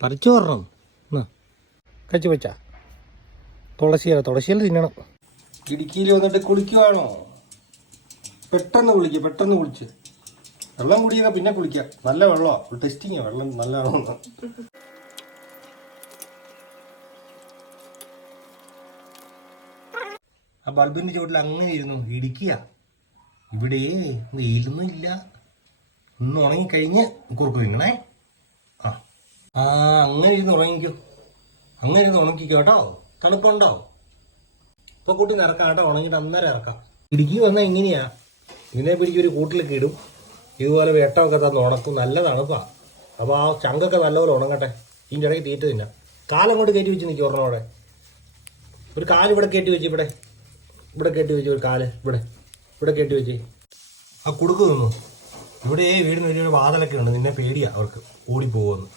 പറിച്ചു പറഞ്ഞോ എന്നാ കഴിച്ചു വെച്ചാ തുളസിയില തിന്നണം. ഇടുക്കിയിൽ വന്നിട്ട് കുളിക്കുവാണോ? പെട്ടെന്ന് കുളിച്ച് വെള്ളം കുടിയൊക്കെ പിന്നെ കുളിക്കാം. നല്ല വെള്ളമാണ്, ടെസ്റ്റിങ്ങാ വെള്ളം നല്ലതാണോ. ആ ബൾബിന്റെ ചുവട്ടിൽ അങ്ങനെ ഇരുന്നു ഇടിക്കുക. ഇവിടെ വെയിലൊന്നും ഇല്ല. ഒന്ന് ഉണങ്ങിക്കഴിഞ്ഞ് കുറുക്ക് തിന്നണേ. ആ അങ്ങനെ ഇരുന്ന് ഉണങ്ങിക്കോ, അങ്ങനെ ഇരുന്ന് ഉണങ്ങിക്കോ കേട്ടോ. തണുപ്പുണ്ടോ? ഇപ്പൊ കൂട്ടി നിറക്കാം കേട്ടോ, ഉണങ്ങിട്ട് അന്നേരം ഇറക്കാം. ഇടുക്കി വന്നാൽ ഇങ്ങനെയാ, ഇതിനെ പിടിക്ക് ഒരു കൂട്ടിലൊക്കെ ഇടും. ഇതുപോലെ വെട്ടമൊക്കെ തന്ന് ഉണക്കും. നല്ല തണുപ്പാ. അപ്പോൾ ആ ചങ്കൊക്കെ നല്ലപോലെ ഉണങ്ങട്ടെ. ഇതിൻ്റെ ഇടയ്ക്ക് തീറ്റ തിന്നാം. കാലങ്ങോട്ട് കയറ്റി വെച്ച് നിൽക്കും ഒരെണ്ണം അവിടെ. ഒരു കാല് ഇവിടെ കയറ്റി വെച്ച്, ഇവിടെ കയറ്റി വെച്ച്, ഒരു കാല് ഇവിടെ കയറ്റി വെച്ച്. ആ കുടുക്ക് നിന്നു. ഇവിടെ വീടിന് വലിയൊരു വാതിലൊക്കെ ഉണ്ട്. നിന്നെ പേടിയാ അവർക്ക് ഓടിപ്പോകുമെന്ന്.